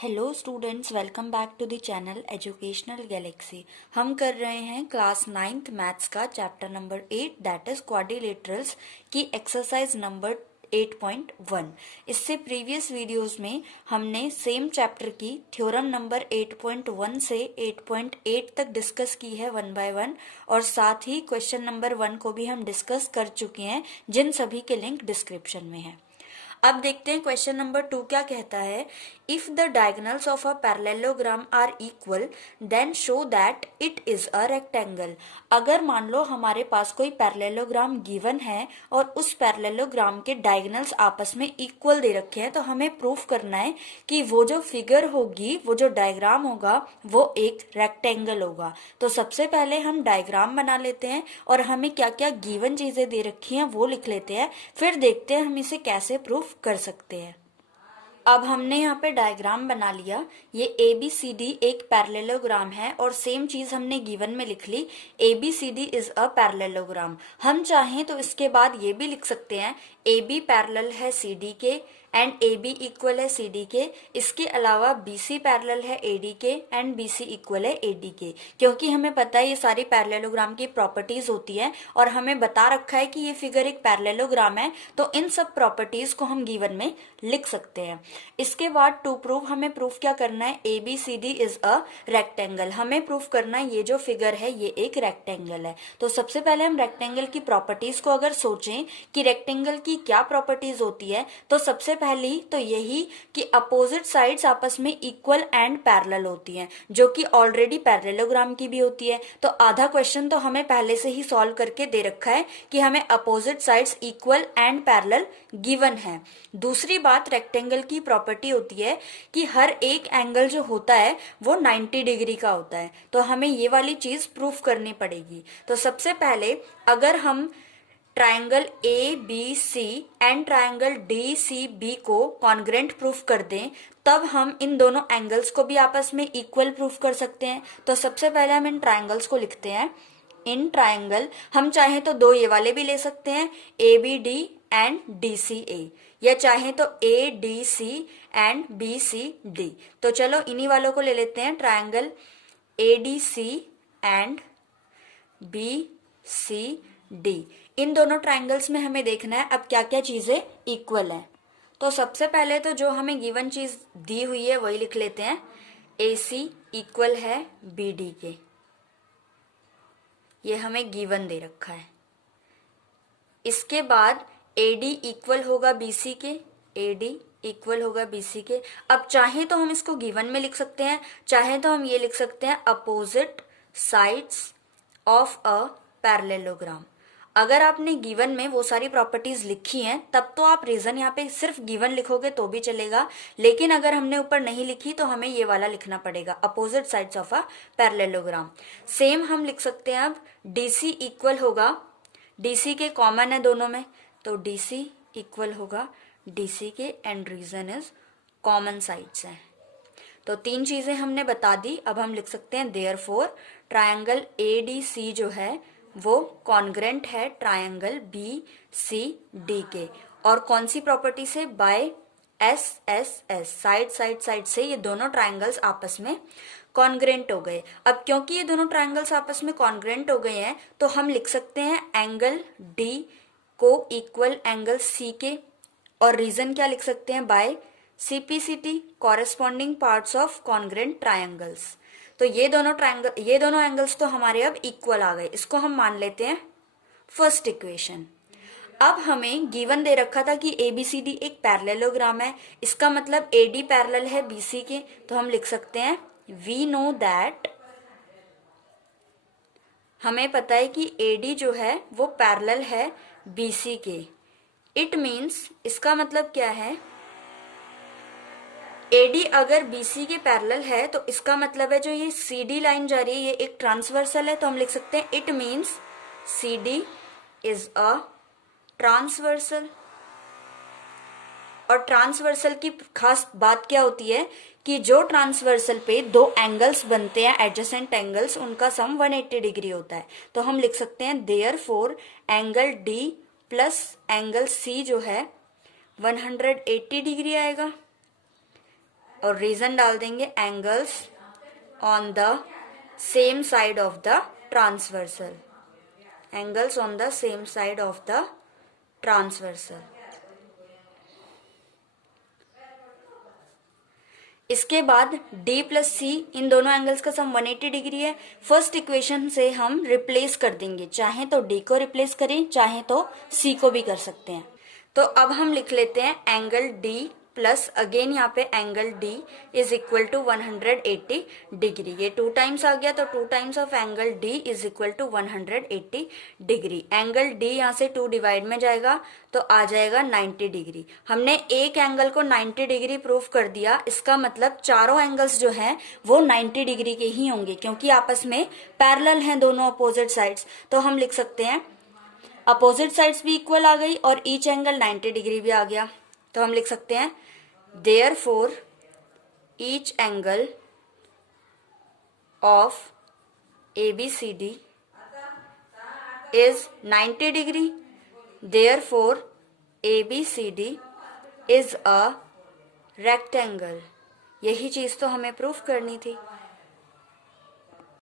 Hello students, welcome back to the channel Educational Galaxy. हम कर रहे हैं क्लास 9th मैथ्स का chapter number 8 that is quadrilaterals की एक्सरसाइज नंबर 8.1। इससे प्रीवियस वीडियोस में हमने सेम चैप्टर की थ्योरम नंबर 8.1 से 8.8 तक डिस्कस की है वन बाय वन, और साथ ही क्वेश्चन नंबर 1 को भी हम डिस्कस कर चुके हैं, जिन सभी के लिंक डिस्क्रिप्शन में है। अब देखते हैं क्वेश्चन नंबर 2 क्या कहता है। If the diagonals of a parallelogram are equal then show that it is a rectangle. अगर मान लो हमारे पास कोई पैरेललोग्राम गिवन है और उस पैरेललोग्राम के डायगोनल्स आपस में इक्वल दे रखे हैं, तो हमें प्रूफ करना है कि वो जो फिगर होगी, वो जो डायग्राम होगा, वो एक रेक्टेंगल होगा। तो सबसे पहले हम डायग्राम बना लेते हैं और हमें क्या क्या गिवन चीजें दे रखी हैं वो लिख लेते हैं, फिर देखते हैं हम इसे कैसे प्रूफ कर सकते हैं। अब हमने यहाँ पे डायग्राम बना लिया। ये ABCD एक पैरेललोग्राम है और सेम चीज हमने गिवन में लिख ली, ABCD इज अ पैरेललोग्राम। हम चाहें तो इसके बाद ये भी लिख सकते हैं AB पैरेलल है CD के एंड AB इक्वल है CD के। इसके अलावा BC पैरेलल है AD के एंड BC इक्वल है AD के, क्योंकि हमें पता है ये सारी पैरेललोग्राम की प्रॉपर्टीज होती है और हमें बता रखा है कि ये फिगर एक पैरेललोग्राम है, तो इन सब प्रॉपर्टीज को हम गिवन में लिख सकते हैं। इसके बाद टू प्रूव हमें प्रूफ क्या करना है, ABCD इज अ रेक्टेंगल। हमें प्रूफ करना है ये जो फिगर है ये एक रेक्टेंगल है। तो सबसे पहले हम रेक्टेंगल की प्रॉपर्टीज को अगर सोचें कि रेक्टेंगल की क्या प्रॉपर्टीज होती है, तो सबसे पहली तो यही कि अपोजिट साइड्स आपस में इक्वल एंड पैरेलल होती हैं, जो कि ऑलरेडी पैरेललोग्राम की भी होती है। तो आधा क्वेश्चन तो हमें पहले से ही सॉल्व करके दे रखा है कि हमें opposite sides equal and parallel given है। दूसरी बात, रेक्टेंगल की प्रॉपर्टी होती है कि हर एक एंगल जो होता है वो 90 डिग्री का होता है। तो हमें ये वाली चीज प्रूफ करनी पड़ेगी। तो सबसे पहले अगर हम triangle ABC and triangle DCB को कॉन्ग्रेंट प्रूफ कर दें, तब हम इन दोनों एंगल्स को भी आपस में इक्वल प्रूफ कर सकते हैं। तो सबसे पहले हम इन ट्रायंगल्स को लिखते हैं। इन ट्रायंगल हम चाहें तो दो ये वाले भी ले सकते हैं, ABD एंड DCA, या चाहें तो ADC एंड BCD। तो चलो इन्हीं वालों को ले लेते हैं, ट्रायंगल ADC एंड BCD। इन दोनों ट्रायंगल्स में हमें देखना है अब क्या क्या चीजें इक्वल हैं। तो सबसे पहले तो जो हमें गिवन चीज दी हुई है वही लिख लेते हैं। AC इक्वल है BD के, ये हमें गिवन दे रखा है। इसके बाद AD इक्वल होगा BC के, AD इक्वल होगा BC के। अब चाहे तो हम इसको गिवन में लिख सकते हैं, चाहे तो हम ये लिख सकते हैं opposite sides of a parallelogram. अगर आपने गिवन में वो सारी प्रॉपर्टीज लिखी हैं तब तो आप रीजन यहाँ पे सिर्फ गिवन लिखोगे तो भी चलेगा, लेकिन अगर हमने ऊपर नहीं लिखी तो हमें ये वाला लिखना पड़ेगा, opposite sides of a parallelogram. Same हम लिख सकते हैं अब DC इक्वल होगा, DC के कॉमन है दोनों में, तो DC इक्वल होगा DC के and reason is common sides है। तो तीन चीजें हमने बता दी। अब हम लिख सकते हैं देयरफॉर ट्रायंगल ADC जो है वो कॉन्ग्रेंट है ट्रायंगल BCD के, और कौन सी प्रॉपर्टी से, by SSS, side side side से ये दोनों ट्रायंगल्स आपस में कॉन्ग्रेंट हो गए। अब क्योंकि ये दोनों ट्रायंगल्स आपस में कॉन्ग्रेंट हो गए हैं तो हम लिख सकते हैं एंगल D को इक्वल एंगल C के, और रीजन क्या लिख सकते हैं, by CPCT, corresponding parts of congruent triangles. तो ये दोनों एंगल्स तो हमारे अब इक्वल आ गए, इसको हम मान लेते हैं फर्स्ट इक्वेशन। अब हमें गिवन दे रखा था कि ABCD एक पैरेललोग्राम है, इसका मतलब AD पैरेलल है BC के, तो हम लिख सकते हैं वी नो दैट, हमें पता है कि AD जो है वो पैरेलल है BC के। इट मीन्स, इसका मतलब क्या है, AD अगर BC के पैरेलल है तो इसका मतलब है जो ये CD लाइन जा रही है ये एक ट्रांसवर्सल है, तो हम लिख सकते हैं it means CD is a transversal. और ट्रांसवर्सल की खास बात क्या होती है कि जो ट्रांसवर्सल पे दो एंगल्स बनते हैं एडजेसेंट एंगल्स, उनका सम 180 डिग्री होता है। तो हम लिख सकते हैं therefore angle D plus angle C जो है 180 डिग्री आएगा। और रीजन डाल देंगे angles on the same side of the transversal, angles on the same side of the transversal. इसके बाद D प्लस C, इन दोनों एंगल्स का सम 180 डिग्री है। फर्स्ट इक्वेशन से हम रिप्लेस कर देंगे, चाहे तो D को रिप्लेस करें, चाहे तो C को भी कर सकते हैं। तो अब हम लिख लेते हैं एंगल D प्लस अगेन यहाँ पे angle D is equal to 180 degree. ये 2 टाइम्स आ गया तो 2 times of angle D is equal to 180 degree. Angle D यहाँ से 2 डिवाइड में जाएगा तो आ जाएगा 90 डिग्री। हमने एक एंगल को 90 डिग्री प्रूफ कर दिया, इसका मतलब चारों एंगल्स जो हैं वो 90 डिग्री के ही होंगे, क्योंकि आपस में पैरेलल हैं दोनों अपोजिट साइड्स। तो हम लिख सकते हैं अपोजिट साइड्स भी इक्वल आ गई और ईच एंगल 90 डिग्री भी आ गया। तो हम लिख सकते हैं therefore each angle of ABCD is 90 degree, therefore ABCD is a rectangle. यही चीज तो हमें प्रूफ करनी थी।